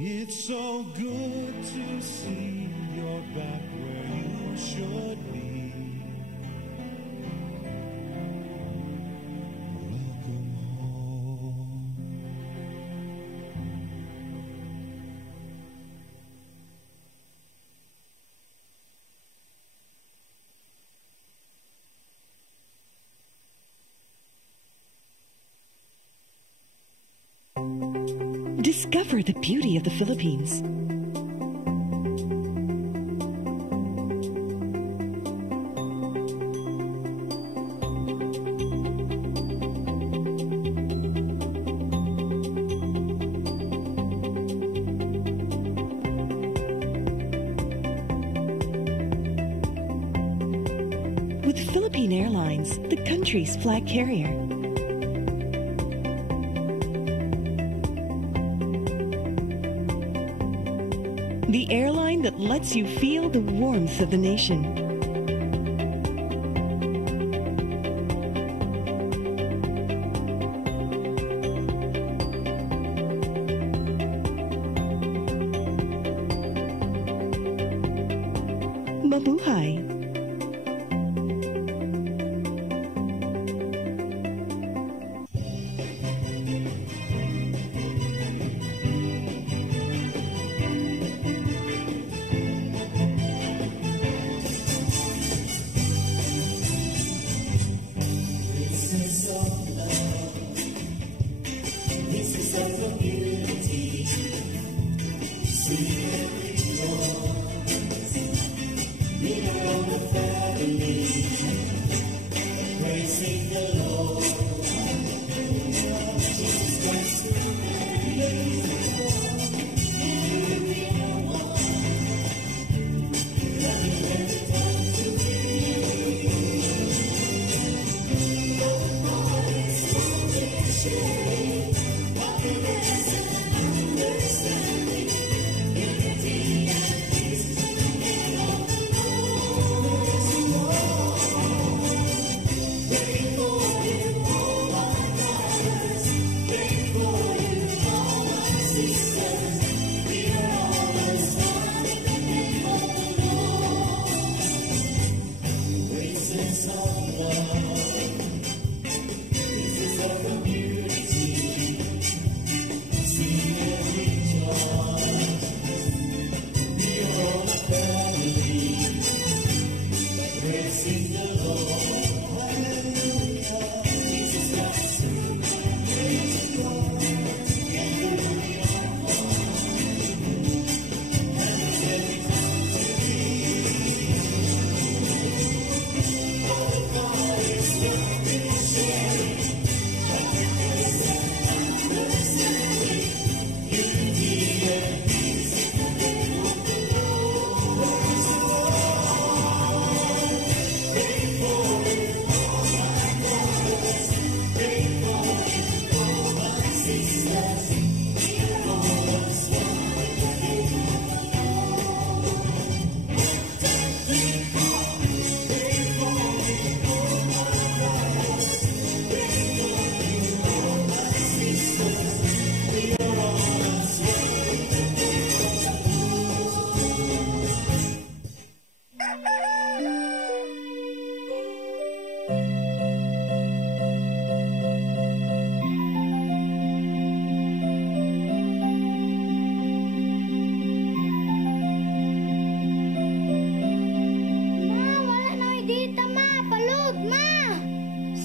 It's so good to see you're back where you should be. Welcome home. Discover the beauty of the Philippines. With Philippine Airlines, the country's flag carrier. The airline that lets you feel the warmth of the nation. Mabuhay!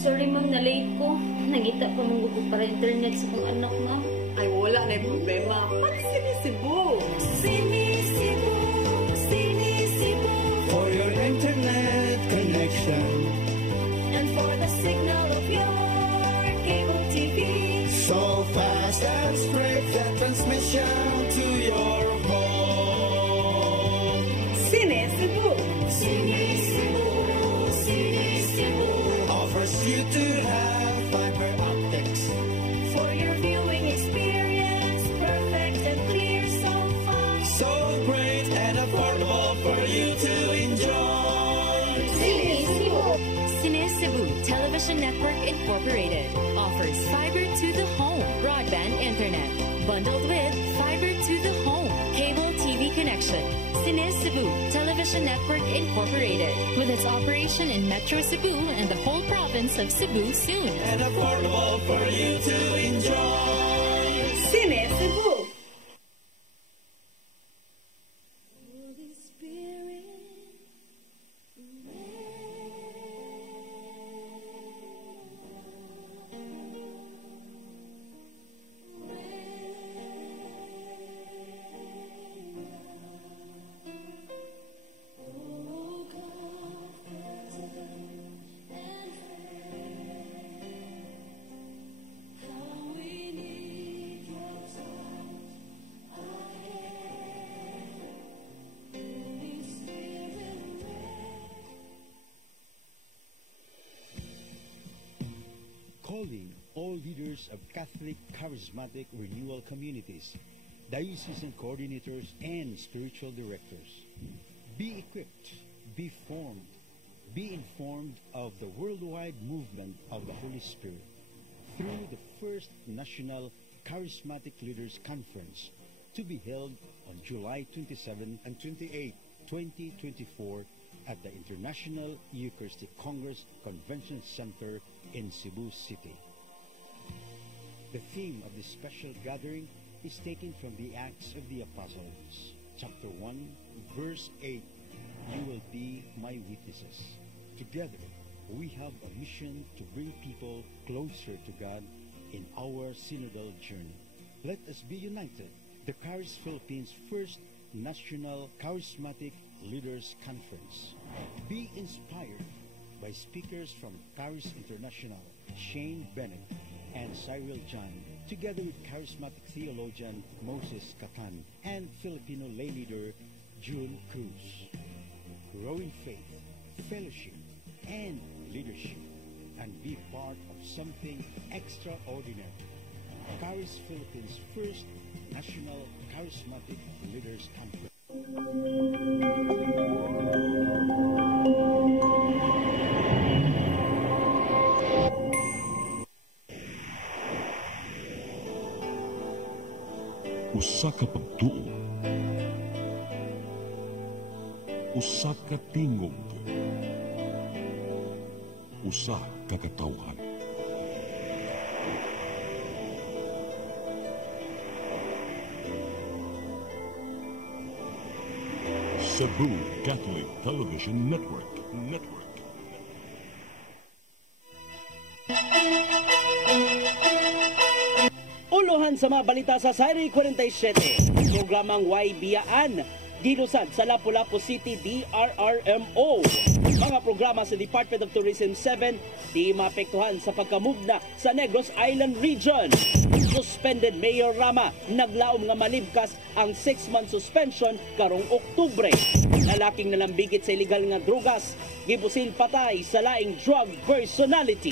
Sorry ma'am, na-late ko. Nangita pa mong gusto para internet sa kong anak ma'am. Ay, wala na yung problema. Pag-sinisibo. Sinisibo, sinisibo. For your internet connection. And for the signal of your cable TV. So fast and straight that transmission to your phone. Sinisibo. Sinisibo, sinisibo. Offers you to have fiber optics. For your viewing experience, perfect and clear so fast. So great and affordable for you to enjoy. Sinisibo. Sinisibo Television Network Incorporated offers fiber to the home broadband internet. bundled with fiber to the home, cable TV connection. Cine Cebu Television Network Incorporated, with its operation in Metro Cebu and the whole province of Cebu soon. And affordable for you to enjoy. Cine Cebu. Calling all leaders of Catholic Charismatic Renewal Communities, diocesan coordinators, and spiritual directors. Be equipped, be formed, be informed of the worldwide movement of the Holy Spirit through the first National Charismatic Leaders Conference to be held on July 27 and 28, 2024 at the International Eucharistic Congress Convention Center in Cebu City. The theme of this special gathering is taken from the Acts of the Apostles, chapter 1, verse 8. You will be my witnesses. Together, we have a mission to bring people closer to God in our synodal journey. Let us be united. The Charis Philippines First National Charismatic Leaders Conference. Be inspired by speakers from Charis International, Shane Bennett and Cyril John, together with charismatic theologian Moses Katan and Filipino lay leader June Cruz. Grow in faith, fellowship, and leadership, and be part of something extraordinary. Charis Philippines First National Charismatic Leaders Conference. Usa ka pagtuo, usa ka tingog, usa ka katawhan. Cebu Catholic Television Network. Uluhan sa mga balita sa Sari 47, programang Y Biyaan, gilusad sa Lapu-Lapu City DRRMO. Mga programa sa Department of Tourism 7 di maapektuhan sa pagkamugna sa Negros Island Region. Suspended Mayor Rama, naglaom nga malibkas ang 6-month suspension karong Oktubre. Lalaking nalambigit sa illegal nga drugas, gibusil patay sa laing drug personality.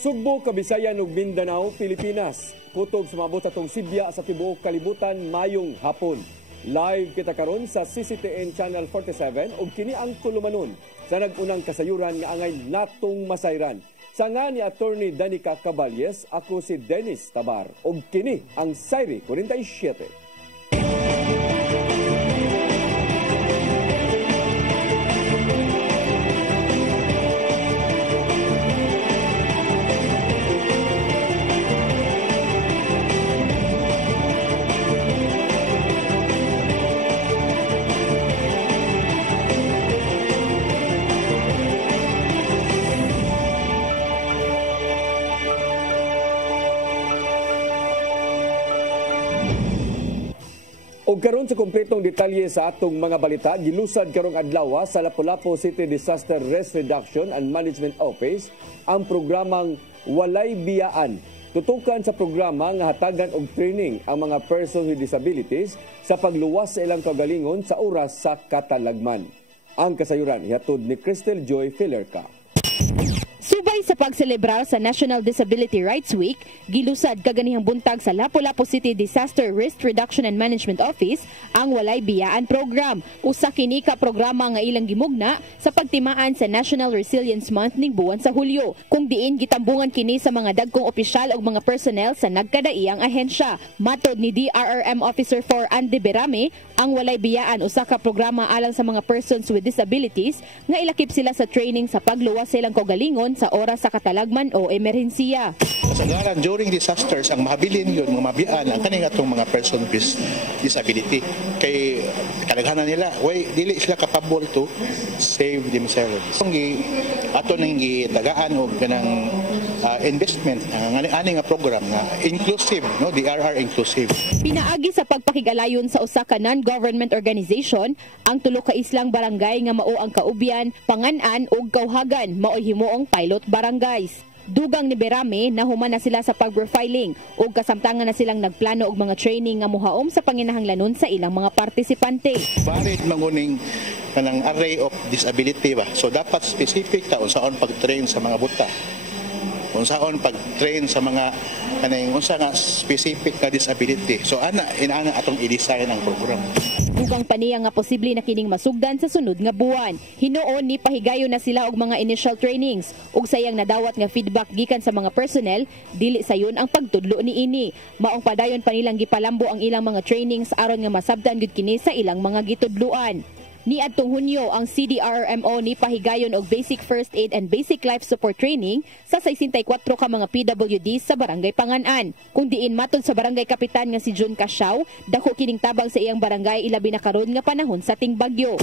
Sugbo, Kabisayan ug Mindanao, Pilipinas. Kutob sumabot sa tong Sibya sa tibuok kalibutan mayong hapon. Live kita karon sa CCTN Channel 47 ug kini ang tulumanon sa nag-unang kasayuran nga angay natong masayran. Sa nga ni Attorney Danica Caballes, ako si Dennis Tabar ug kini ang Sari 47. Og karon sa kompletong detalye sa atong mga balita, gilusad karong adlaw sa Lapu-Lapu City Disaster Risk Reduction and Management Office ang programang Walay Biyaan. Tutukan sa programa nga hatagan og training ang mga persons with disabilities sa pagluwas sa ilang kaugalingon sa oras sa katalagman. Ang kasayuran ihatod ni Crystal Joy Filerca. Subay sa pagselebrar sa National Disability Rights Week, gilusad kaganihang buntag sa Lapu-Lapu City Disaster Risk Reduction and Management Office ang Walay Biyaan Program. Usa kini ka programa nga ilang gimugna sa pagtimaan sa National Resilience Month ning buwan sa Hulyo, kung diin gitambungan kini sa mga dagkong opisyal ug mga personnel sa nagkadaiyang ahensya. Matod ni DRRM Officer 4 Andy Berame, ang Walay Biyaan usa ka programa alang sa mga persons with disabilities nga ilakip sila sa training sa pagluwas silang kaugalingon sa oras sa katalagman o emerhensiya. Kasagaran during disasters, ang mahabilin yun, mga mabiyaan, ang kaning atong mga person with disability. Kay kalaghanan nila, dili sila capable to save themselves. Kung ato nang gitagaan o ganang investment, ang aning program na inclusive, no? DRR inclusive. Pinaagi sa pagpakigalayon sa usa ka non-government organization, ang tulo ka islang barangay nga mao ang Kaubyan, Pangan-an ug Kauhagan maoy himuong pilot barangays. Dugang ni Berame, nahuman na sila sa pag-profiling ug kasamtangan na silang nagplano og mga training nga muhaom sa panginahanglanon sa ilang mga partisipante. Valid manguning kanang array of disability ba. So dapat specific ta unsaon pag-train sa mga buta. Unsaon pag-train sa mga kanang unsa nga specific na disability. So inaana atong i-design ang program. Dugang paniya nga posible na kining masugdan sa sunod nga buwan. Hinuon ni pahigayon na sila og mga initial trainings ug sayang nadawat nga feedback gikan sa mga personnel, dili sayon ang pagtudlo niini. Maong padayon pa nilang gipalambo ang ilang mga trainings aron nga masabtan gud kini sa ilang mga gitudluan. Niadtong Hunyo, ang CDRRMO ni pahigayon og basic first aid and basic life support training sa 64 ka mga PWD sa Barangay Pangan-an. Kung diin matod sa barangay kapitan nga si Jun Casyaw, dako kining tabang sa iyang barangay ilabi na karon nga panahon sa ting bagyo.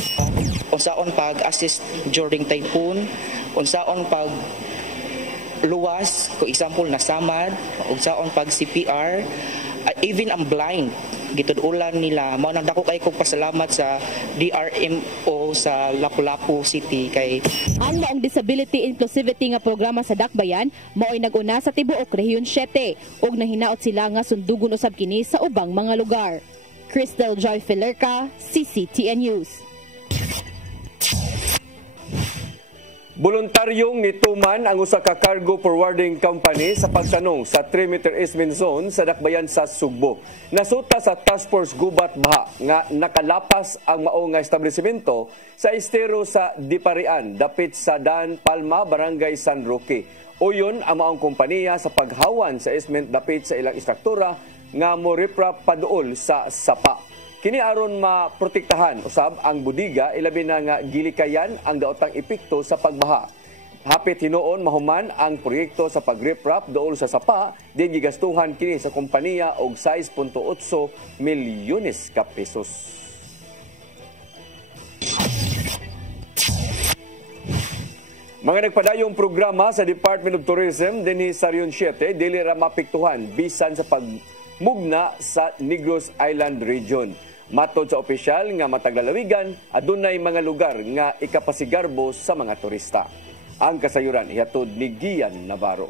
Unsaon pag-assist during typhoon, unsaon pag luwas, ko example nasamad, unsaon pag CPR, even ang blind gitudulan nila. Mao nang dako kay kog pasalamat sa DRMO sa Lapu-Lapu City kay ang maong disability inclusivity nga programa sa Dakbayan mao'y nag-una sa tibuok Rehiyon 7 ug nahinaot sila nga sundugon usab kini sa ubang mga lugar. Crystal Joy Filerca, CCTN News. Voluntaryong nituman ang usa ka cargo forwarding company sa pagtanong sa 3-meter easement zone sa Dakbayan sa Sugbo. Nasuta sa Task Force Gubat Baha nga nakalapas ang mao nga establishmento sa estero sa Diparian, dapit sa Dan Palma, Barangay San Roque. Uyon ang maong kompanya sa paghawan sa easement dapit sa ilang istruktura nga moripra paduol sa sapa. Kini aron maprotektahan usab ang budiga, ilabi na nga gilikayan ang daotang epekto sa pagbaha. Hapit hinuon mahuman ang proyekto sa pag-riprap dool sa sapa, din gigastuhan kini sa kompanya og 6.8 milyones ka pesos. Mga nagpadayong programa sa Department of Tourism dinhi sa Rehiyon 7 dili ra mapektuhan bisan sa pagmugna sa Negros Island Region. Matod sa opisyal nga matag lalawigan, adunay mga lugar nga ikapasigarbo sa mga turista. Ang kasayuran ihatod ni Gian Navarro.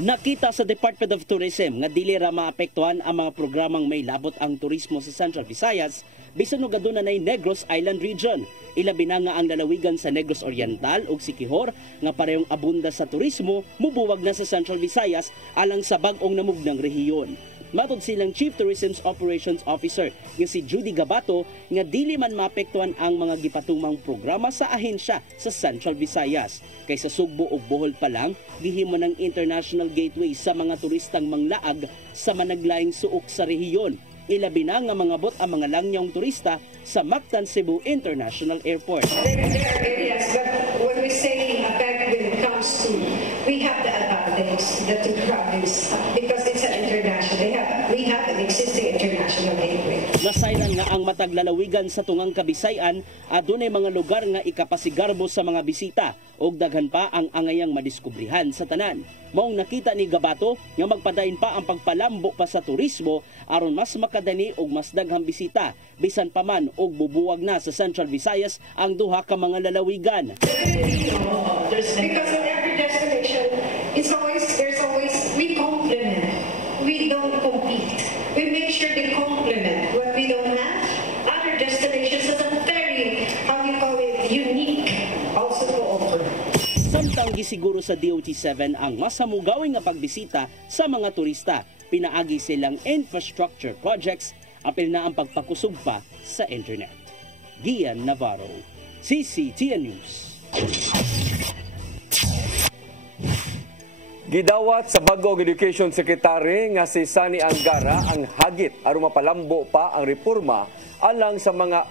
Nakita sa Department of Tourism nga dili ra maapektuhan ang mga programang may labot ang turismo sa Central Visayas bisan og adunay Negros Island Region. Ilabi na nga ang lalawigan sa Negros Oriental ug Siquijor nga parehong abunda sa turismo mubuwag na sa Central Visayas alang sa bag-ong namugnang rehiyon. Matod silang Chief Tourism Operations Officer nga si Judy Gabato nga dili man maapektuhan ang mga gipatumang programa sa ahensya sa Central Visayas. Kay sa Sugbo ug Bohol pa lang, gihimo ng international gateway sa mga turistang manglaag sa managlaing suok sa rehiyon. Ilabi na nga mga bot ang mga langyong turista sa Mactan Cebu International Airport. There are areas, but when we say back when it comes to, we have the advantage that the province, because it's an international, we have an existing international gateway. Nasayran nga ang matag lalawigan sa tungang Kabisayan, adunay mga lugar nga ikapasigarbo sa mga bisita ug daghan pa ang angayang madiskubrihan sa tanan. Maong nakita ni Gabato nga magpadayon pa ang pagpalambo pa sa turismo aron mas makadani ug mas daghang bisita bisan pa man og bubuwag na sa Central Visayas ang duha ka mga lalawigan. Because in every destination, there's always we complement. We don't compete. We make sure they complement what we don't have. Other destinations has a very, unique also to offer. Samtang gisiguro sa DOT-7 ang mas hamugawing nga pagbisita sa mga turista. Pinaagi silang infrastructure projects, apil na ang pagpakusog pa sa internet. Gian Navarro, CCTN News. Gidawat sa bagong Education Secretary nga si Sani Angara ang hagit aron mapalambo pa ang reforma alang sa mga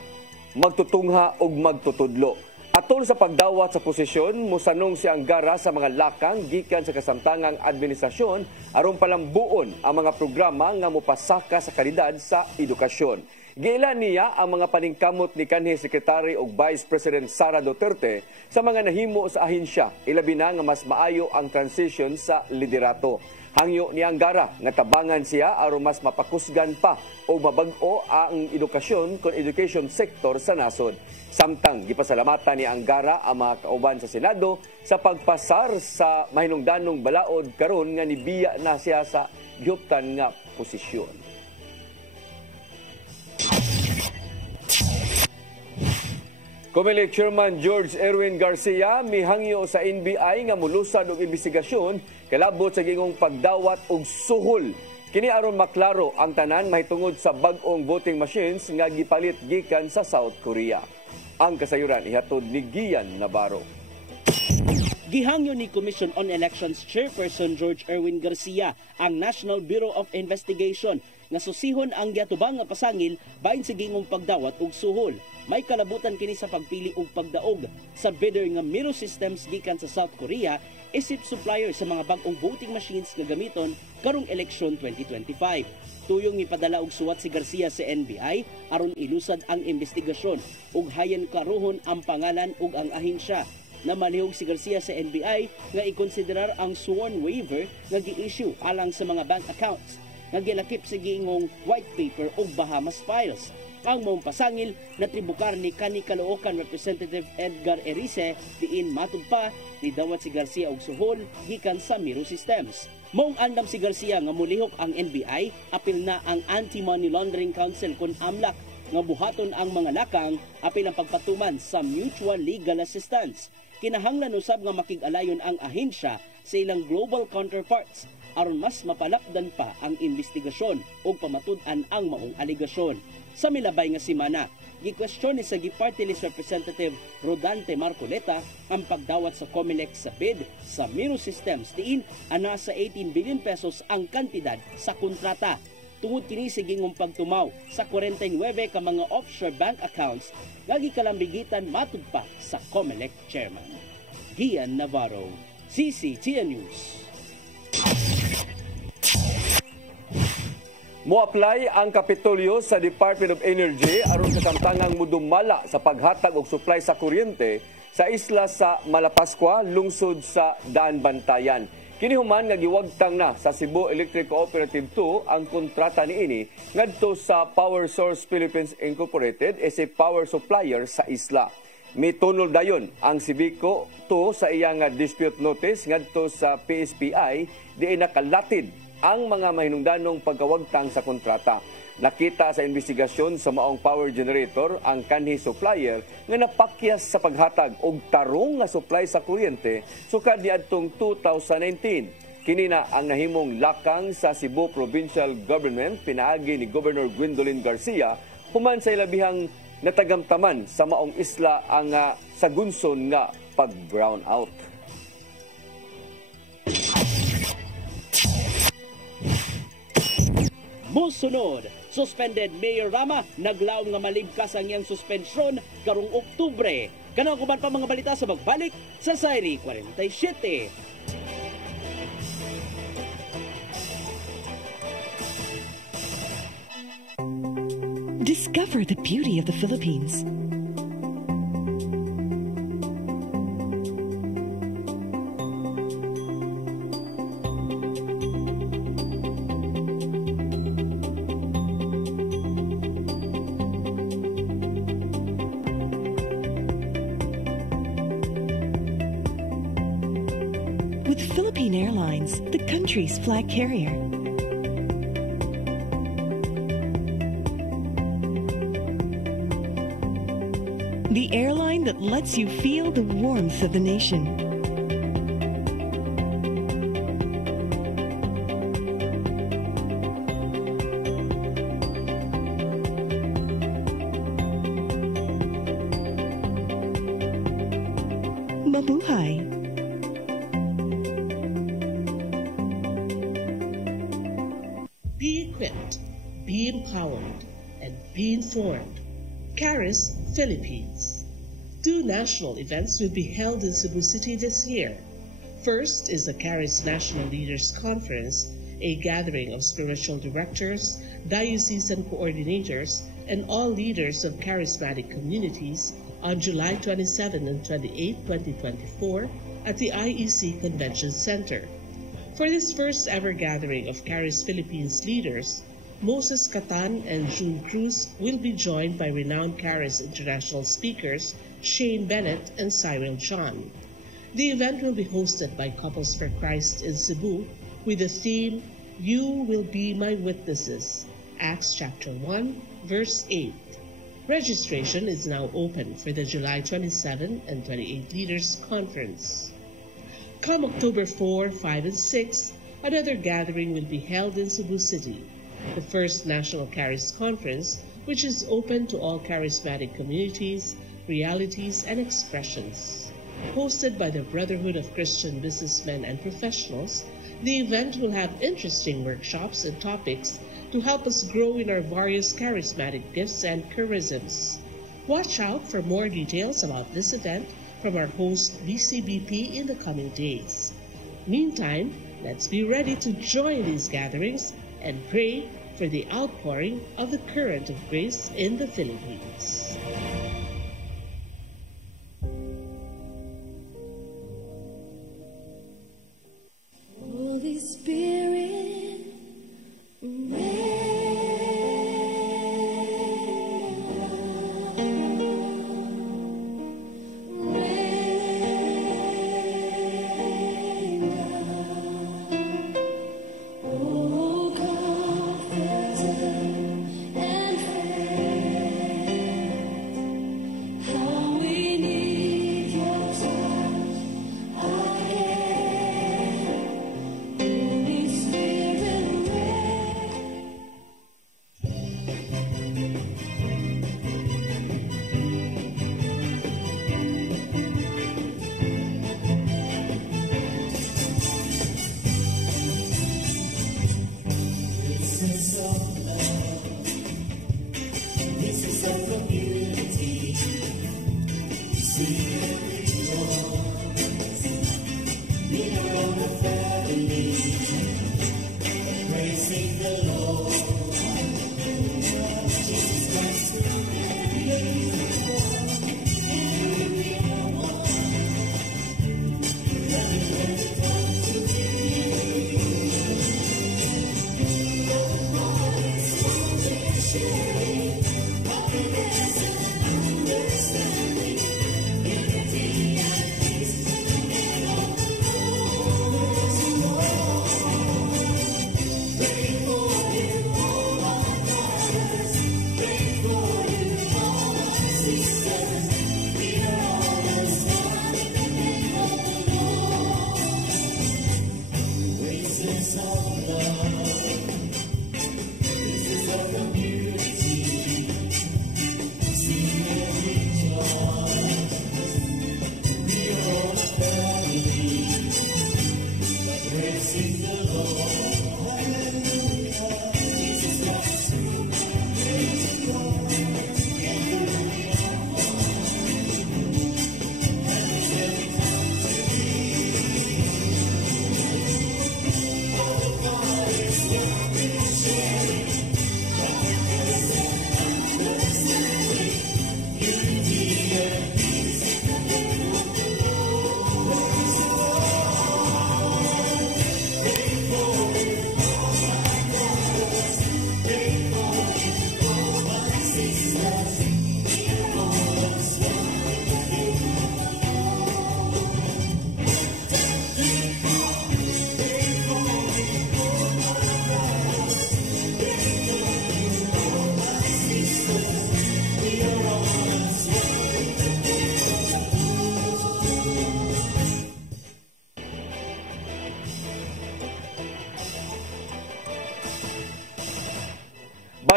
magtutungha ug magtutudlo. Atol sa pagdawat sa posisyon, musanong si Angara sa mga lakang gikan sa kasamtangang administrasyon aron palambuon ang mga programa nga mopasaka sa kalidad sa edukasyon. Giilan niya ang mga paningkamot ni kanhi Secretary ug Vice President Sara Duterte sa mga nahimo sa ahensya, ilabi na nga mas maayo ang transition sa liderato. Hangyo ni Angara nga tabangan siya aron mas mapakusgan pa o mabag-o ang edukasyon kon education sector sa nasod. Samtang gipasalamatan ni Angara ang mga kauban sa Senado sa pagpasar sa mahinungdanong balaod karon nga nibiya na siya sa gihuptan nga posisyon. Comelec Chairman George Erwin Garcia mihangyo sa NBI nga mulusad og investigasyon kalabot sa gingong pagdawat og suhol. Kini aron maklaro ang tanan mahitungod sa bag-ong voting machines nga gipalit gikan sa South Korea. Ang kasayuran ihatod ni Gian Navarro. Gihangyo ni Commission on Elections Chairperson George Erwin Garcia ang National Bureau of Investigation nga susihon ang giatubang nga pasangil bahin sa gingong pagdawat og suhol. May kalabutan kini sa pagpili og pagdaog sa bidder nga Miro Systems gikan sa South Korea isip supplier sa mga bag-ong voting machines nga gamiton karong eleksyon 2025. Tuyong ipadala og suwat si Garcia sa NBI aron ilusad ang investigasyon ug hayan karuhon ang pangalan ug ang ahensya. Namalihog si Garcia sa NBI nga ikonsiderar ang sworn waiver nga gi-issue alang sa mga bank accounts nga gilakip sa giingong white paper o Bahamas Files. Ang mong pasangil na tribukar ni Caloocan Representative Edgar Erice diin matud pa ni dawat si Garcia og suhol gikan sa Miro Systems. Mong andam si Garcia nga mulihok ang NBI, apil na ang Anti-Money Laundering Council kun AMLAC nga buhaton ang mga lakang apil ang pagpatuman sa mutual legal assistance. Kinahanglan usab nga makig-alayon ang ahensya sa ilang global counterparts aron mas mapalapdan pa ang investigasyon ug pamatud-an ang maong aligasyon. Sa milabay nga semana, gikwestiyon ni sa Party List Representative Rodante Marcoleta ang pagdawat sa Comelec sa bid sa Miro Systems diin ana sa 18 billion pesos ang kantidad sa kontrata. Tungod kini sa gingong pagtumaw sa 49 ka mga offshore bank accounts nga gikalambigitan matud pa sa Comelec chairman. Gian Navarro, CCTN News. Mo-apply ang Kapitolyo sa Department of Energy aron kasamtangang mudumala sa paghatag og supply sa kuryente sa isla sa Malapascua, lungsod sa Daan Bantayan. Kini human nga giwagtang na sa Cebu Electric Cooperative 2 ang kontrata niini ngadto sa Power Source Philippines Incorporated as a power supplier sa isla. Mitunol dayon ang Civico 2 sa iyang dispute notice ngadto sa PSPI diin nakalatid ang mga mahinungdanong pagkawagtang sa kontrata. Nakita sa investigasyon sa maong power generator ang kanhi supplier nga napakyas sa paghatag og tarong nga supply sa kuryente sukad niadtong 2019. Kini na ang nahimong lakang sa Cebu Provincial Government pinaagi ni Governor Gwendolyn Garcia human sa ilabihang natagamtaman sa maong isla ang sagunson nga pag-brown out. Musunod, suspended Mayor Rama naglaom nga malibkas ang iyang suspensyon karong Oktubre. Kanang kuban pa mga balita sa magbalik sa Sairi 47. Discover the beauty of the Philippines. With Philippine Airlines, the country's flag carrier. The airline that lets you feel the warmth of the nation. mabuhay. Be equipped, be empowered, and be informed. Charis, Philippines. 2 national events will be held in Cebu City this year. First is the Charis National Leaders Conference, a gathering of spiritual directors, diocesan coordinators, and all leaders of charismatic communities on July 27 and 28, 2024 at the IEC Convention Center. For this first ever gathering of Charis Philippines leaders, Moses Catan and June Cruz will be joined by renowned Charis international speakers Shane Bennett and Cyril John. The event will be hosted by Couples for Christ in Cebu with the theme, You Will Be My Witnesses, Acts chapter 1, verse 8. Registration is now open for the July 27 and 28 Leaders Conference. Come October 4, 5, and 6, another gathering will be held in Cebu City, the first National Charis Conference, which is open to all charismatic communities, realities, and expressions. Hosted by the Brotherhood of Christian Businessmen and Professionals, the event will have interesting workshops and topics to help us grow in our various charismatic gifts and charisms. Watch out for more details about this event from our host BCBP in the coming days. Meantime, let's be ready to join these gatherings and pray for the outpouring of the current of grace in the Philippines. Holy Spirit, Praising the Lord, Jesus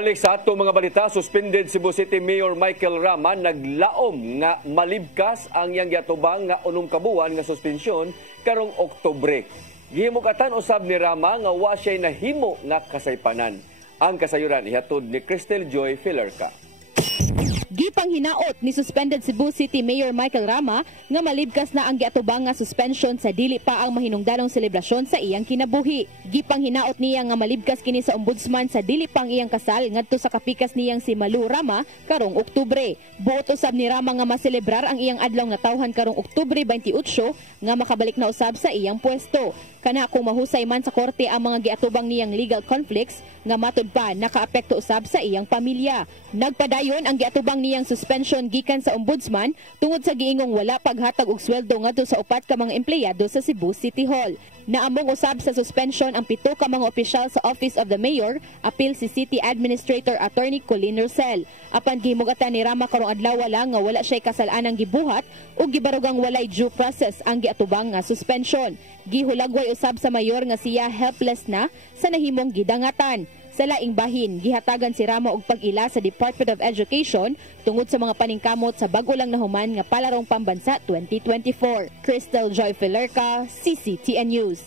Balik sa ato mga balita, suspended Cebu City Mayor Michael Rama naglaom nga malibkas ang iyang giatubang nga 6 kabuan nga suspensyon karong Oktubre. Gihimugatan usab ni Rama nga wa siya nahimo nga kasaypanan. Ang kasayuran ihatod ni Cristel Joy Filerca. Gipang hinaot ni suspended Cebu City Mayor Michael Rama nga malibkas na ang giatubang nga suspension sa dili pa ang mahinungdanong selebrasyon sa iyang kinabuhi. Gipang hinaot niya nga malibkas kini sa ombudsman sa dili pang iyang kasal ngadto sa kapikas niyang si Malu Rama karong Oktubre. Buot usab ni Rama nga maselebrar ang iyang adlaw nga tawhan karong Oktubre 28 nga makabalik na usab sa iyang pwesto. Kana kung mahusay man sa korte ang mga giatubang niyang legal conflicts nga matud pa nakaapekto usab sa iyang pamilya. Nagpadayon ang giatubang niyang suspension gikan sa ombudsman tungod sa giingong wala paghatag og sweldo ngadto sa 4 ka mga empleyado sa Cebu City Hall. Naamong usab sa suspension ang 7 ka mga opisyal sa Office of the Mayor, apil si City Administrator Attorney Colin Rosell. Apan gihimugatan ni Rama karong adlaw lang nga wala siya kasalanang gibuhat ug gibarugang walay due process ang giatubang nga suspension. Gihulagway usab sa mayor nga siya helpless na sa nahimong gidangatan. Sa laing bahin, gihatagan si Rama og pag-ila sa Department of Education tungod sa mga paningkamot sa bag-o lang nahuman nga palarong pambansa 2024. Cristel Joy Filerca, CCTN News.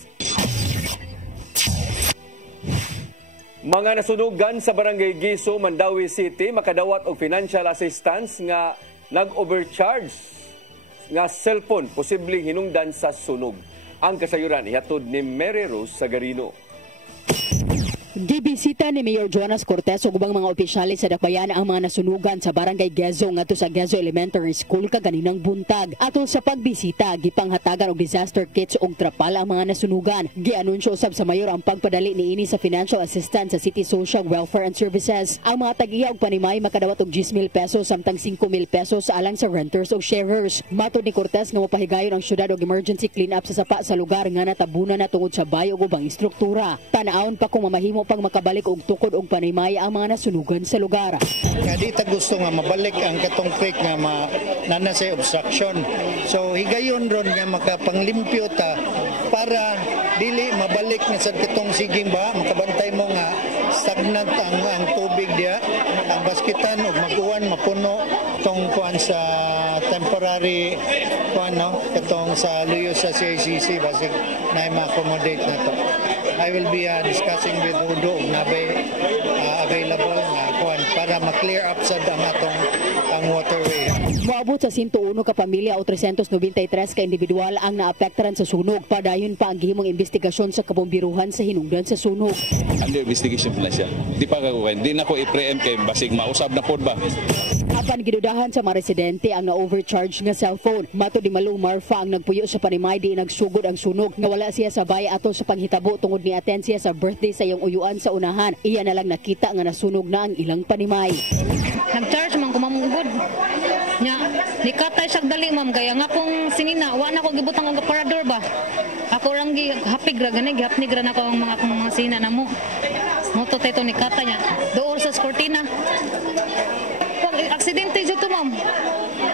Mga nasunugan sa Barangay Giso, Mandawi City makadawat og financial assistance nga nag-overcharge nga cellphone posibleng hinungdan sa sunog. Ang kasayuran ihatod ni Mary Rose Sagarino. Gibisita ni Mayor Jonas Cortez ug ubang mga opisyales sa dakbayan ang mga nasunugan sa Barangay Gezo ngadto sa Gezo Elementary School kaganinang buntag. Atol sa pagbisita, gipanghatagan og disaster kits ug trapal ang mga nasunugan. Gianunsyo usab sa mayor ang pagpadali niini sa financial assistance sa City Social Welfare and Services. Ang mga tag-iya og panimay makadawat og 10,000 pesos samtang 5,000 pesos alang sa renters ug sharers. Matod ni Cortez nga mopahigayon ang syudad og emergency cleanup sa sapa sa lugar nga natabunan na tungod sa bayo ug ubang istruktura. Tanaon pa kung mamahimo pang makabalik og tukod og panimay ang mga nasunugan sa lugar. Kadi ta gusto nga mabalik ang katong creek nga nana sa obstruction. So higayon ron nga makapanglimpyo ta para dili mabalik na sa katong siging ba makabantay mo nga stagnant ang tubig diya, ang basketan og maguwan mapuno tong kuan sa temporary kuan no katong sa luyo sa CICC basig na ma-accommodate na to. I will be discussing with Udo ug nabay available nga kuan para ma-clear up sad ang atong ang waterway. Moabot sa 101 ka pamilya o 393 ka individual ang naapektaran sa sunog. Padayon pa ang gihimong investigasyon sa kabombiruhan sa hinungdan sa sunog. Under investigation po na siya. Di pa kakuha. Di na ko i-preempt kay basig mausab na pod ba. Apan gidudahan sa mga residente ang na-overcharge nga cellphone. Matod ni Malu Marfa ang nagpuyo sa panimay di nagsugod ang sunog nga wala siya sabay ato sa panghitabo tungod ni attend siya sa birthday sa iyong uyuan sa unahan. Iya na lang nakita nga nasunog na ang ilang panimay. Nag-charge man ko mamugod. Nya, nikatay siya dali ma'am kaya nga pong sinina wa na ko gibutang og aparador ba. Ako rang gihapig ra gani gihapnig ra na ko ang mga sinina namo. Moto tayo nikata niya. Dool sa Sportina. Aksidente dito ma'am.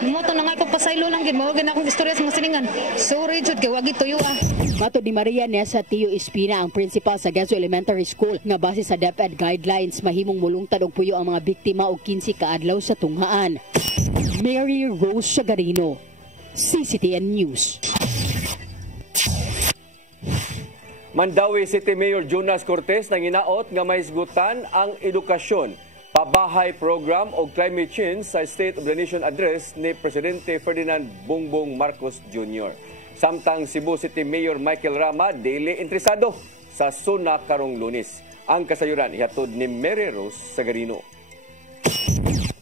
Moto na nga pagpasaylo lang gid mao gid akong istorya sa mga siningan. Sorry jud kay wagi tuyo ah. Matod ni Maria Nessa Tio Espina ang principal sa Gezo Elementary School nga base sa DepEd guidelines mahimong mulungtad og puyo ang mga biktima og 15 ka adlaw sa tunghaan. Mary Rose Sagarino, CCTN News. Mandawi City Mayor Jonas Cortez nanginaot nga mahisgutan ang edukasyon, pabahay program o climate change sa State of the Nation address ni Presidente Ferdinand Bongbong Marcos Jr. Samtang Cebu City Mayor Michael Rama dili interesado sa SUNA karong Lunes. Ang kasayuran ihatod ni Mary Rose Sagarino.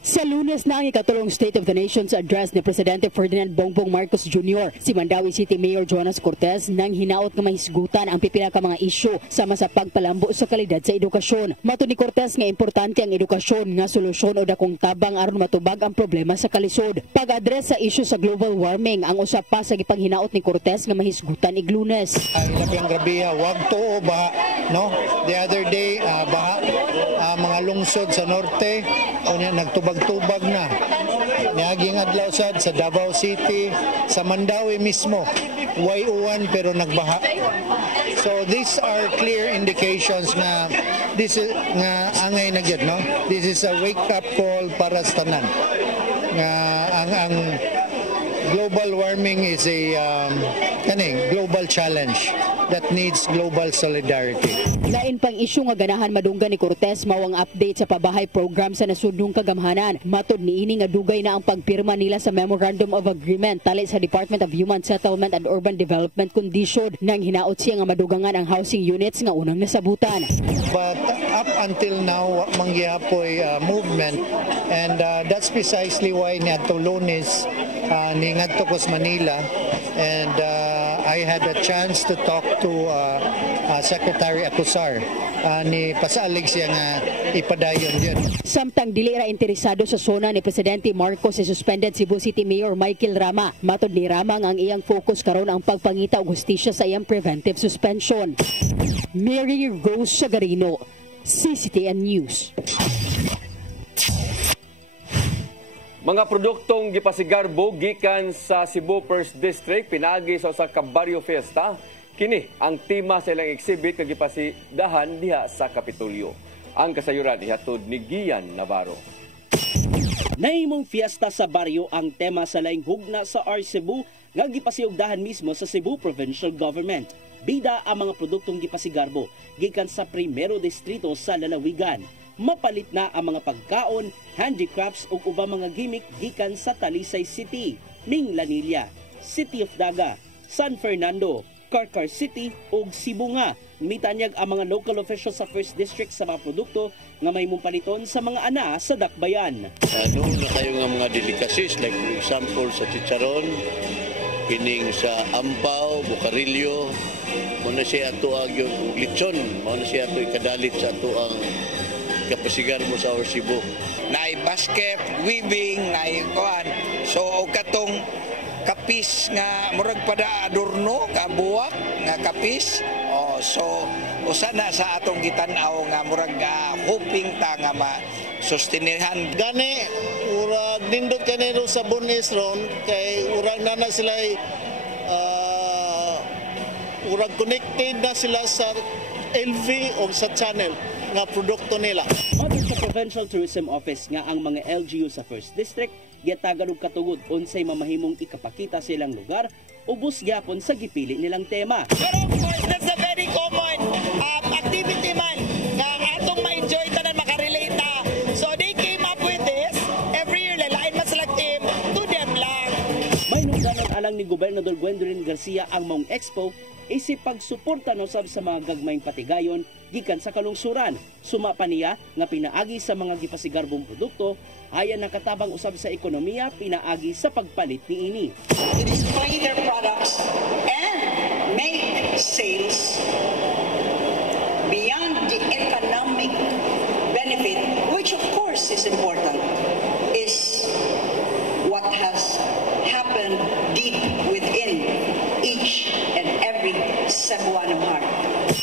Sa Lunes na ang ikatulong State of the Nation's address ni Presidente Ferdinand Bongbong Marcos Jr. Si Mandawi City Mayor Jonas Cortez nang hinaot nga mahisgutan ang pipila ka mga isyu sama sa pagpalambo sa kalidad sa edukasyon. Matod ni Cortez nga importante ang edukasyon nga solusyon o dakong tabang aron matubag ang problema sa kalisod. Pag-address sa isyu sa global warming ang usap pa sa gipanghinaot ni Cortez nga mahisgutan ig Lunes. Ilapang grabiha, wag tuo baha, no? The other day baha mga lungsod sa norte o nagtubag-tubag na. Niaging adlaw sad sa Davao City, sa Mandawi mismo. way uwan pero nagbaha. So these are clear indications nga this is nga angay na gyud, no? This is a wake up call para sa tanan. Nga ang global warming is a global challenge that needs global solidarity. Lain pang isyu nga ganahan madunggan ni Cortez mao ang update sa pabahay program sa nasudnong kagamhanan. Matod niini nga dugay na ang pagpirma nila sa Memorandum of Agreement tali sa Department of Human Settlement and Urban Development Condition nang hinaot siya nga madugangan ang housing units nga unang nasabutan. But up until now, manggihapoy movement, and that's precisely why niadto Lunes ni ngadto ko sa Manila, and I had a chance to talk to Secretary Acosar ni pasalig siya nga ipadayon yun. Samtang dili ra interesado sa zona ni Presidente Marcos si suspended Cebu City Mayor Michael Rama. Matod ni Rama nga ang iyang focus karon ang pagpangita og hustisya sa iyang preventive suspension. Mary Rose Sagarino, CCTN News. Mga produktong gipasigarbo gikan sa Cebu First District pinaagi sa usa ka barrio fiesta. Kini ang tema sa ilang exhibit nga gipasidahan diha sa Kapitolyo. Ang kasayuran ihatod ni Gian Navarro. Nahimong fiesta sa baryo ang tema sa laing hugna sa Cebu nga gipasiugdahan mismo sa Cebu Provincial Government. Bida ang mga produktong gipasigarbo gikan sa primero distrito sa lalawigan. Mapalit na ang mga pagkaon, handicrafts ug ubang mga gimmick gikan sa Talisay City, Minglanilla, City of Daga, San Fernando, Carcar City ug Sibunga. Mitanyag ang mga local officials sa First District sa mga produkto nga may mumpaliton sa mga ana sa dakbayan. Ano na kayo nga mga delicacies like for example sa chicharon, kining sa ampaw, bukarilyo, muna siya ato ang yung lechon, muna siya ato ikadalit sa ato ang kapasigar mo sa Cebu. Naay basket, weaving, naay kuan. So og katong kapis nga murag pada adorno nga buwak nga kapis. So usa na sa atong gitan-aw nga murag hoping ta nga ma-sustinihan. Gani urag nindot kanino sa Bonis ron kay urag na sila urag connected na sila sa LV o sa channel nga produkto nila. Matod sa Provincial Tourism Office nga ang mga LGU sa First District giyatagan og katugod unsay mamahimong ikapakita silang lugar ubos gyapon sa gipili nilang tema. Pero of course that's a very common activity man nga atong ma-enjoy tanan makarelate ta. So they came up with this every year lalain mas like team to them lang. May nungganan alang ni Gobernador Gwendolyn Garcia ang Mong Expo isip pagsuporta no sab sa mga gagmayng patigayon gikan sa kalungsuran. Suma pa niya nga pinaagi sa mga gipasigarbong produkto ayan nakatabang usab sa ekonomiya pinaagi sa pagpalit niini. To display their products and make sales beyond the economic benefit, which of course is important, is what has happened deep within each and every Cebuano heart.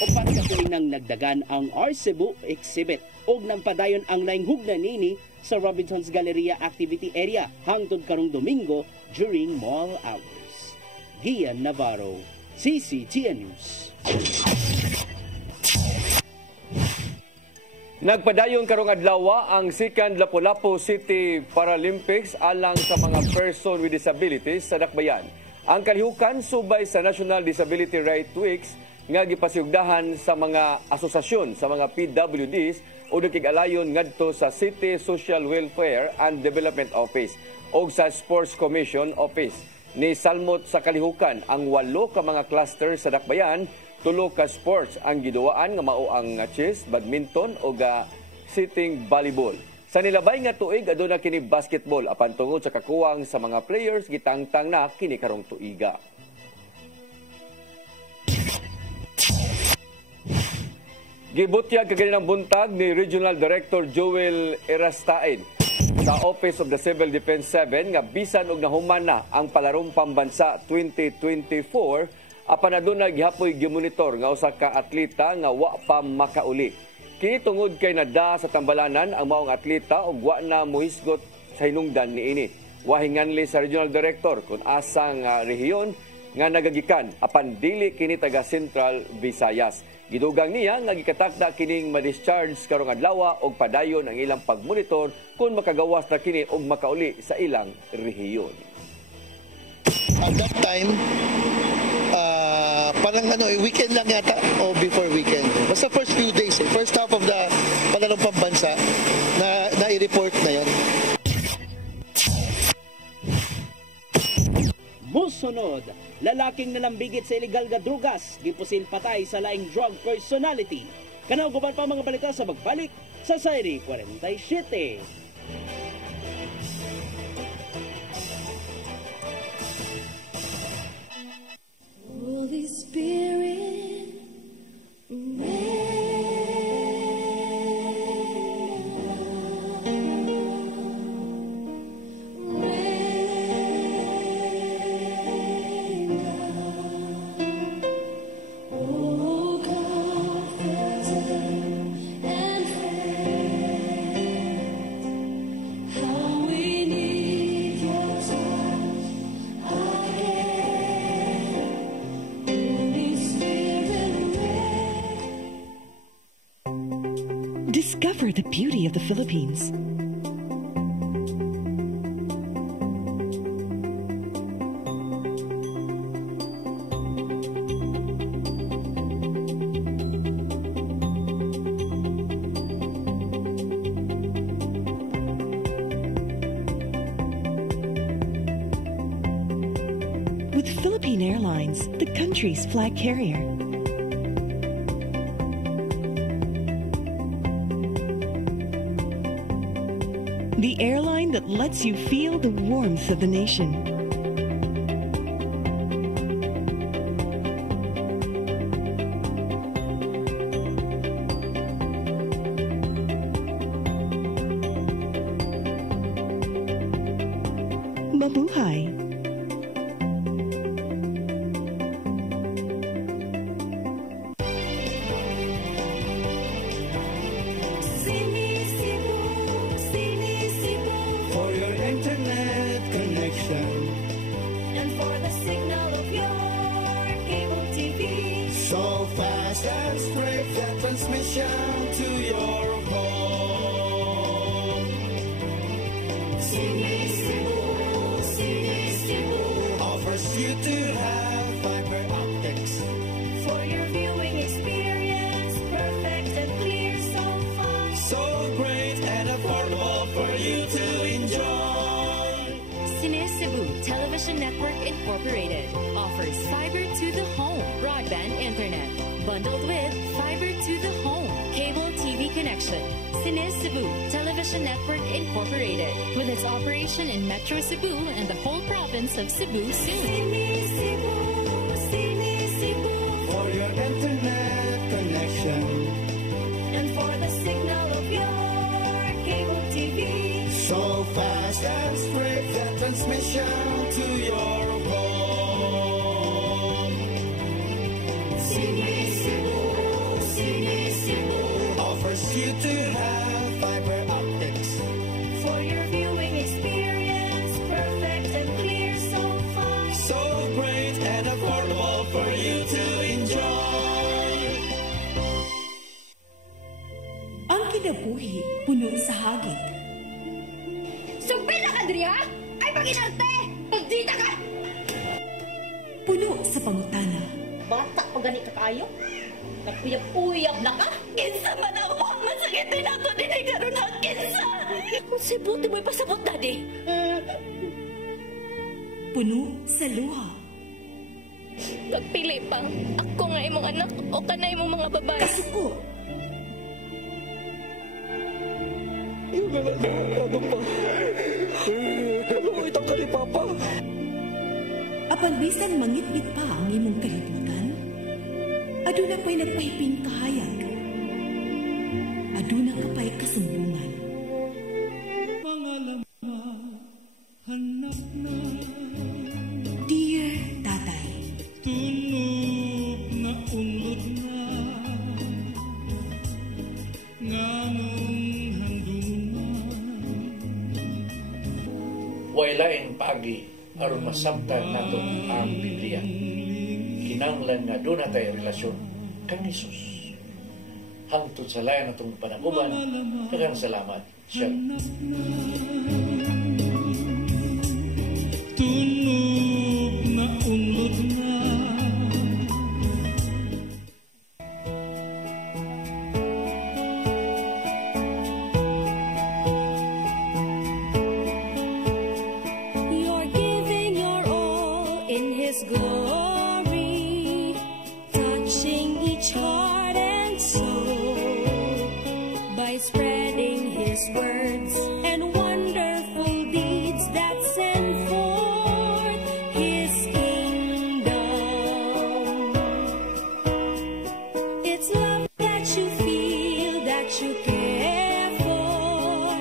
Upat ka nang nagdagan ang Cebu exhibit og nagpadayon ang laing hugna nini sa Robinson's Galleria Activity Area hangtod karong Domingo during mall hours. Gian Navarro, CCTN News. Nagpadayon karong adlaw ang second Lapu-Lapu City Paralympics alang sa mga person with disabilities sa dakbayan. Ang kalihukan subay sa National Disability Rights Weeks nga gipasiugdahan sa mga asosasyon sa mga PWDs o nakig-alayon ngadto sa City Social Welfare and Development Office o sa Sports Commission Office. Ni salmot sa kalihukan ang 8 ka mga cluster sa dakbayan, 3 ka sports ang giduwaan nga mao ang chess, badminton o sitting volleyball. Sa nilabay nga tuig aduna kini basketball apan tungod sa kakuwang sa mga players gitangtang na kini karong tuiga. Gibutyag kaganinang buntag ni Regional Director Joel Erastaid sa Office of the Civil Defense 7 nga bisan og nahuman na ang palarong pambansa 2024 apan aduna gihapoy gimonitor nga usa ka atleta nga wa pa makauli. Kini tungod kay nada sa tambalanan ang maong atleta ug wa na mohisgot sa hinungdan niini. Wahinganli sa Regional Director kung asang rehiyon nga nagagikan apan dili kini taga Central Visayas. Gidugang niya nga gikatakda kining ma-discharge karong adlaw og padayon ang ilang pagmonitor kung makagawas na kini og makauli sa ilang rehiyon. At that time, parang weekend lang yata o before weekend. Basta first few days, first half of the paglalong pambansa na i-report na yan. Musunod, lalaking nalambigit sa illegal nga drugas, gipusil patay sa laing drug personality. Kanaw guban pa mga balita sa magbalik sa Sayri 47. Holy Spirit, Discover the beauty of the Philippines. With Philippine Airlines, the country's flag carrier. The airline that lets you feel the warmth of the nation. Mabuhay. And for the signal of your cable TV, so fast and straight that transmission to your home. Sini Cebu offers you to have fiber optics for your viewing experience, perfect and clear, so fast, so great and affordable for you to enjoy. Cebu Television Network Incorporated offers fiber to the home broadband internet bundled with fiber to the home cable TV connection. Cebu Television Network Incorporated with its operation in Metro Cebu and the whole province of Cebu soon. Cebu for your internet connection and for the signal of your cable TV, so fast and straight that transmission to your home. Sini Cebu offers you to have fiber optics for your viewing experience, perfect and clear, so fast, so great and affordable for you to enjoy. Ang kinabuhi puno sa hagit. Sugpila ka, Dria! Ay, paginarte! Pagdita ka! Puno sa pangutana. Bata pa gani ka kayo? Nagpuyab-uyab na ka? Kinsa man ang mukhang masakitin nato din ay karoon na kinsa! Kung sibuti mo'y pasabot, Daddy. Puno sa luha. Nagpili pang ako nga imong anak o kanay imong mga babae. Kasuko. Yung ano pa? Ano mo itang kani, Papa? Apan bisan mangit-ngit pa ang imong kalibutan, aduna pa'y nagpahiping kahayag. Aduna ka pa'y kasumbungan. Hanap na Dear Tatay, tunog na unlod na ngamong handungan. Wailain pagi aron masabtan nato ang Biblia. Kinahanglan nga doon natay relasyon kang Hesus. Hangtod sa layan natong panaguban, daghang salamat. Shalom. Tunog na unlod na. You're giving your all in His glory, touching each heart and soul by spreading His words and wonderful deeds that send forth His kingdom. It's love that you feel, that you care for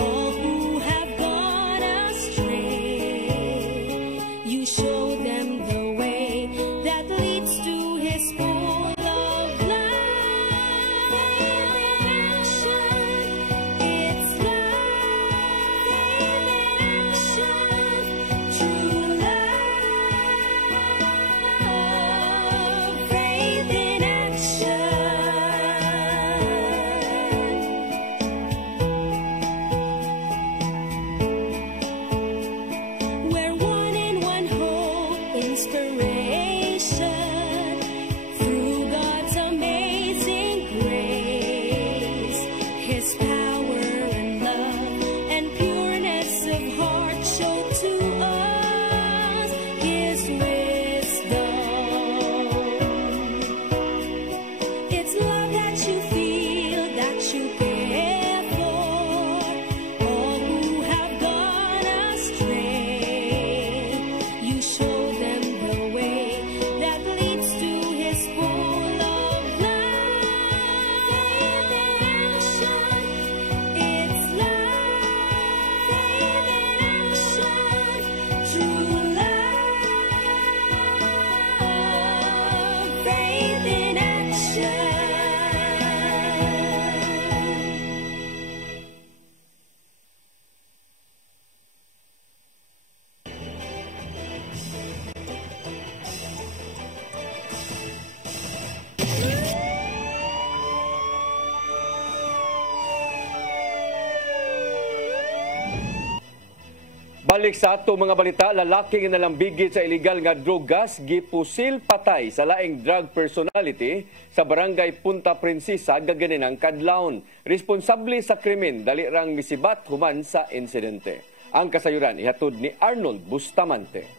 all who have gone astray. You show them the way that leads to His full of love and action. It's love and action, true love, faith in action. We're one in one hope, inspiration through God's amazing grace. His power and love and pureness of heart show to us His wisdom. It's love that you feel, that you care for all who have gone astray. You show them the way that leads to His full of love and action. It's love and action, true love, faith in action. Balik sa ato mga balita, lalaki nga nalambigit sa illegal nga drugas gipusil patay sa laing drug personality sa barangay Punta Princesa gaganinang kadlawon. Responsable sa krimen dali rang misibat human sa insidente. Ang kasayuran ihatod ni Arnold Bustamante.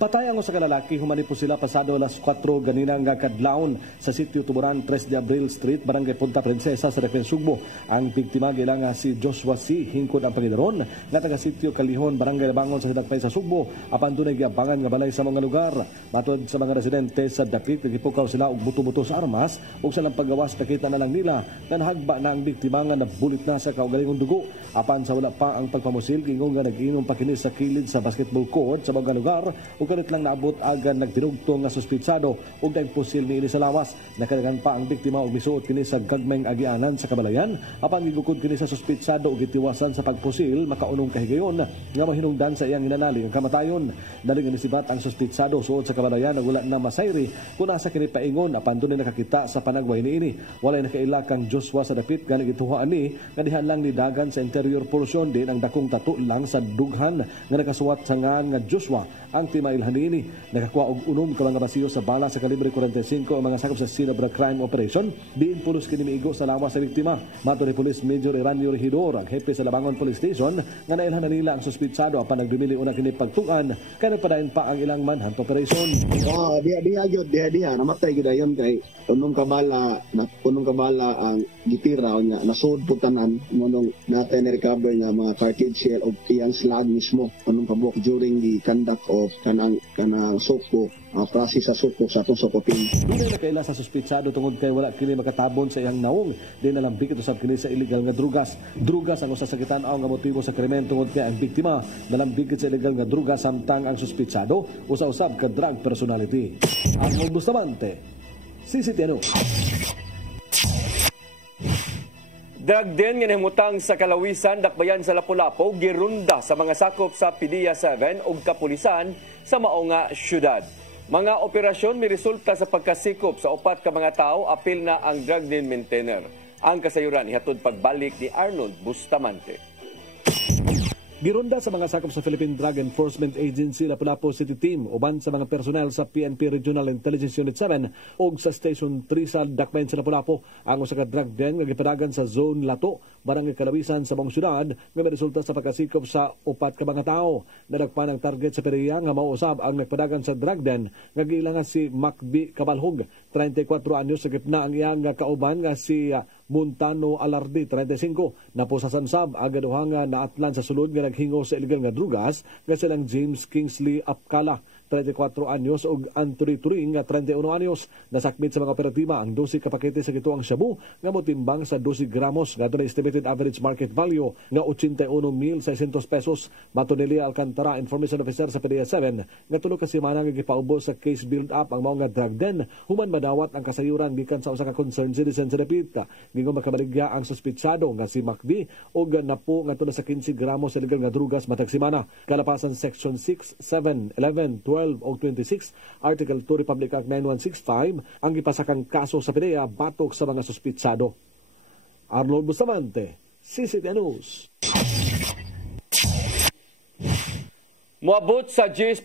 Patay ang usa ka lalaki humani po sila pasado alas 4 ganina nga kadlawon sa sitio Tuburan 3 de Abril Street, Barangay Punta Princesa sa Repen Sugbo. Ang biktima gila nga si Joshua C. Hingkod ang pangidaron nga taga sitio Kalihon, Barangay Labangon sa Hidagpay sa Sugbo. Apan dunay giabangan nga balay sa mga lugar. Matod sa mga residente sa dapit nagipukaw sila og buto-buto sa armas ug sa paggawas nakita na lang nila nga nahagba na ang biktima nga nabulit na sa kaugalingong dugo. Apan sa wala pa ang pagpamusil gingon nga nag-inom pa kini sa kilid sa basketball court sa mga lugar ug kanit lang naabot agad nagtinugtong nga suspitsado ug nagpusil niini sa lawas. Nakadagan pa ang biktima og misuot kini sa gagmayng agianan sa kabalayan. Apan gigukod kini sa suspitsado ug gitiwasan sa pagpusil makaunong kahigayon nga mahinungdan sa iyang hinanaling ang kamatayon. Daling inisibat ang suspitsado suod sa kabalayan ug wala na masayri kun asa kini paingon apan dunay nakakita sa panagway niini. Walay nakaila kang Joshua sa dapit nga nagituhaan ni nga diha lang ni dagan sa interior portion din ang dakong tato lang sa dughan nga nakasuwat sa nga Joshua. Ang timailhan niini nakakuha og unom ka mga basiyo sa bala sa kalibre 45 ang mga sakop sa scene of the crime operation. Diin pulos kini miigo sa lawas sa biktima. Mato ni Police Major Eranio Regidor, ang hepe sa Labangon Police Station, nga nailhan na nila ang suspitsado apan nagdumili una kini pagtuan kay nagpadayon pa ang ilang manhunt operation. Diha namatay gid ayon kay unong kabala ang gitira nya nasud putanan monong natin recover nga mga cartridge shell og iyang slag mismo unong kabuk during the conduct of kanang suko process sa suko sa atong sukopin. Dunay nakaila sa suspitsado tungod kay wala kini makatabon sa iyang naong din nalambik ito sa kini sa illegal nga drugas. Drugas ang usa sa kitan-aw nga motibo sa krimen tungod kay ang biktima nalambik sa illegal nga drugas samtang ang suspitsado usa-usab ka drug personality. Arnold Bustamante, CCTV. Drug den nga nahimutang sa Kalawisan, Dakbayan sa Lapu-Lapu, girunda sa mga sakop sa PDEA 7 ug kapulisan sa mao nga syudad. Mga operasyon may resulta sa pagkasikop sa 4 ka mga tao, apil na ang drug den maintainer. Ang kasayuran ihatod pagbalik ni Arnold Bustamante. Gironda sa mga sakop sa Philippine Drug Enforcement Agency Lapu-Lapu City Team uban sa mga personel sa PNP Regional Intelligence Unit 7 ug sa Station 3 sa Dakbayan sa Lapu-Lapu ang usa ka drug den nga gipadagan sa Zone Lato, Barangay Kalawisan sa mong syudad nga may resulta sa pagkasikop sa 4 ka mga tao. Nadagpan ang target sa PDEA nga mao-usab ang nagpadagan sa drug den nga giilangan si Macbi Cabalhog, 34 anyos, sa gitna ang iyang kauban nga si Montano Alardi, 35, napusasan sab agad nga naatlan sa sulod nga naghingo sa illegal nga drugas nga silang James Kingsley Apcala, 34 anyos, ug Anthony Turing, 31 anyos. Nasakmit sa mga operatiba ang 12 ka pakete sa gituang shabu nga motimbang sa 12 gramos nga doon estimated average market value nga 81,600 pesos. Mato ni Lea Alcantara, information officer sa PDEA 7, nga tulo ka semana nga gipaubos sa case build-up ang mao nga drug den human madawat ang kasayuran gikan sa usa ka concerned citizen sa dapita. Gingon makabaligya ang suspitsado nga si Macbi ug napo nga tulo sa 15 gramos sa illegal nga drugas matag semana. Kalapasan Section 6, 7, 11, 12 o 26, Article 2 Republic Act 9165 ang ipasakang kaso sa PDEA batok sa mga suspitsado. Arnold Bustamante, CCTV News. Moabot sa 10.2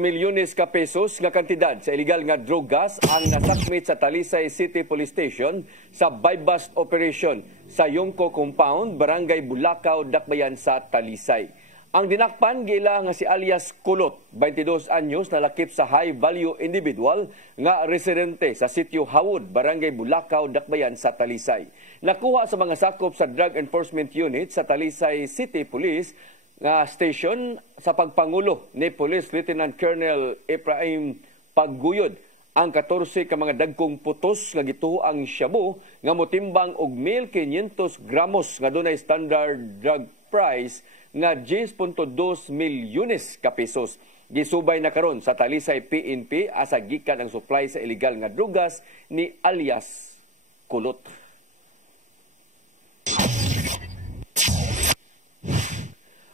milyones ka pesos nga kantidad sa illegal nga drugas ang nasakmit sa Talisay City Police Station sa buy-bust operation sa Yongko Compound, Barangay Bulacau, Dakbayan sa Talisay. Ang dinakpan gila nga si alias Kulot, 22 anyos, na lakip sa high-value individual nga residente sa sitio Hawod, Barangay Bulacau, Dakbayan sa Talisay. Nakuha sa mga sakop sa Drug Enforcement Unit sa Talisay City Police nga station sa pagpangulo ni Police Lieutenant Colonel Ephraim Pagguyod ang 14 ka mga dagkong putos nga gituo ang shabu nga motimbang og 1,500 gramos nga dunay standard drug price nga 10.2 milyones ka pesos. Gisubay na karon sa Talisay PNP asa gikan ang supply sa illegal nga drugas ni alias Kulot.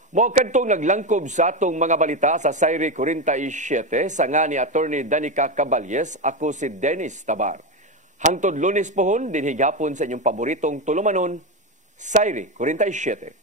Mo kadtong naglangkob sa atong mga balita sa Sayri 47 sa nga ni Attorney Danica Caballes, ako si Dennis Tabar. Hangtod Lunes pohon din higapon sa inyong paboritong tulumanon, Sayri 47.